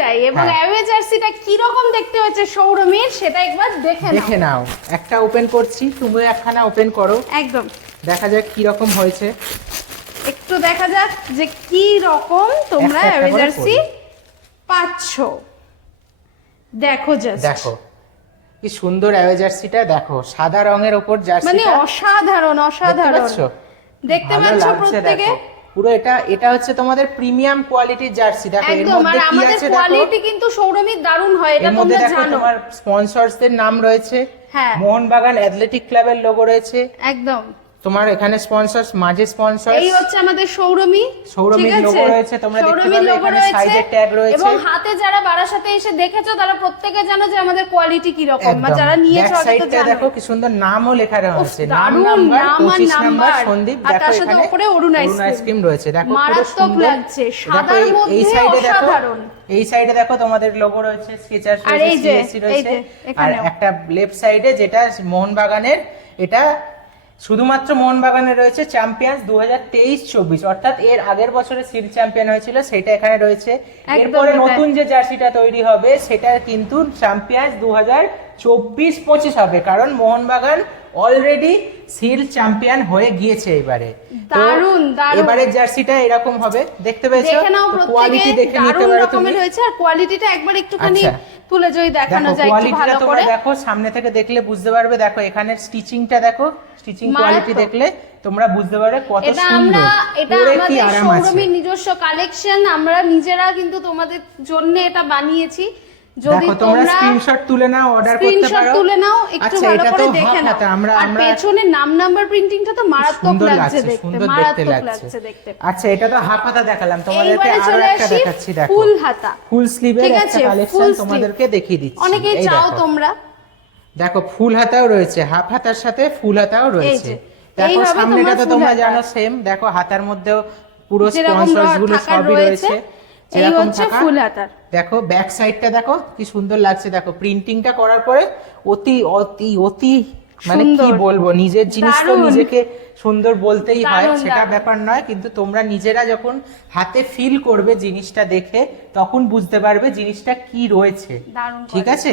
তাই। এবং অ্যাওয়ে জার্সিটা কি রকম দেখতে হচ্ছে সৌরমীর সেটা একবার দেখে নাও। একটা ওপেন করছি, তুমি একখানা ওপেন করো, একদম দেখা যাক কি রকম হয়েছে। একটু দেখা যাক যে কি রকম তোমরা অ্যাওয়ে জার্সি পাচ্ছ। দেখো জাস্ট, দেখো কি সুন্দর অ্যাওয়ে জার্সিটা, দেখো সাদা রঙের উপর জার্সিটা, মানে অসাধারণ অসাধারণ দেখতে পাচ্ছ প্রত্যেকে। পুরো এটা হচ্ছে তোমাদের প্রিমিয়াম কোয়ালিটির জার্সি। দেখো এর একদম, আর মধ্যে কি আমাদের আছে দেখো, কোয়ালিটি কিন্তু সৌরমীর দারুণ হয়, এটা এর মধ্যে তোমরা দেখো জানো। তোমার স্পন্সরসদের নাম রয়েছে, হ্যাঁ মোহনবাগান অ্যাথলেটিক ক্লাবের লোগো রয়েছে, একদম। তোমার এখানে স্পন্সরস, মাঝে স্পন্সরস, এই হচ্ছে আমাদের সৌরমী, সৌরমীর লোগো রয়েছে, তোমরা দেখতে পাবে এখানে সাইজের ট্যাগ রয়েছে। এবং হাতে যারা বারাসাতে এসে দেখেছো তারা প্রত্যেকে জানো যে আমাদের কোয়ালিটি কি রকম, বা যারা নিয়েছো আগে তো জানো। দেখো কি সুন্দর নামও লেখা রয়েছে, নাম দারুণ নাম্বার নাম আর 25 নাম্বার নাম্বার, সন্দীপ। আর দেখো তার সাথে এখানে উপরে অরুণ আইসক্রিম রয়েছে, দেখো পুরো মারাত্মক সুন্দর লাগছে, দেখো। সাদার এই মধ্যে সাইডে দেখো, অসাধারণ। এই সাইডে দেখো তোমাদের লোগো রয়েছে, স্কেচার্স আর রয়েছে, এই যে, সিএসসি রয়েছে, এই যে, আর এখানেও। একটা লেফট সাইডে যেটা মোহনবাগানের, এটা শুধুমাত্র মোহনবাগানের রয়েছে চ্যাম্পিয়ন্স 2023-24, অর্থাৎ এর আগের বছরে সিল চ্যাম্পিয়ন হয়েছিল সেটা এখানে রয়েছে। এরপরে নতুন যে জার্সিটা তৈরি হবে সেটা কিন্তু চ্যাম্পিয়ন্স 2024-25 হবে, কারণ মোহনবাগান অলরেডি সিল চ্যাম্পিয়ন হয়ে গিয়েছে এবারে। দারুণ দারুণ, এবারের জার্সিটা এরকম হবে, দেখতে পেয়েছো? দেখে নাও কোয়ালিটি প্রত্যেকে, দেখে নিতে দারুণ পারো রকমের তুমি। হয়েছে। আর কোয়ালিটিটা একবার একটুখানি আচ্ছা। তুলে যদি দেখানো দেখো যায় একটু কোয়ালিটিটা ভালো তোমরা করে। দেখো, সামনে থেকে দেখলে বুঝতে পারবে। দেখো এখানের স্টিচিংটা দেখো, স্টিচিং কোয়ালিটি মারাত্মক। দেখলে তোমরা বুঝতে পারবে কত এটা সুন্দর, এটা পরে কি আমাদের আরাম আছে। সৌরমীর নিজস্ব কালেকশন, আমরা নিজেরা কিন্তু তোমাদের জন্য এটা বানিয়েছি। যদি দেখো তোমরা স্ক্রিনশট তুলে নাও, অর্ডার করতে পারো। তুলে নাও, একটু আচ্ছা, ভালো এটা করে তো দেখে হাফ নাও। হাতা, আমরা আর পেছনে নাম নাম্বার প্রিন্টিংটা তো মারাত্মক সুন্দর লাগছে দেখতে, সুন্দর দেখতে মারাত্মক লাগছে লাগছে দেখতে। আচ্ছা, এটা তো হাফ হাতা দেখালাম, তোমাদেরকে এইবারে আরো চলে একটা আসি দেখাচ্ছি। দেখো ফুল হাতা, ফুল স্লিভের ঠিক একটা আছে, কালেকশন full sleeve। তোমাদেরকে দেখিয়ে দিচ্ছি। অনেকেই এই চাও দেখো। তোমরা, দেখো ফুল হাতাও রয়েছে, হাফ হাতার সাথে ফুল হাতাও রয়েছে। যে, দেখো এইভাবে সামনেটা তো তোমরা তোমরা full জানো হাতা। সেম, দেখো হাতার মধ্যেও পুরো যেরকম স্পন্সরস গুলো থাকার সবই রয়েছে, এই যেরকম হচ্ছে থাকা। ফুল হাতার। দেখো ব্যাক সাইডটা দেখো কি সুন্দর লাগছে, দেখো প্রিন্টিংটা করার পরে অতি অতি অতি মানে কি সুন্দর। বলবো, নিজের জিনিস তো দারুণ। নিজেকে সুন্দর বলতেই হয়, দারুণ, সেটা দারুণ। ব্যাপার নয়, কিন্তু তোমরা নিজেরা যখন হাতে ফিল করবে জিনিসটা দেখে তখন বুঝতে পারবে জিনিসটা কি রয়েছে, দারুণ ঠিক আছে?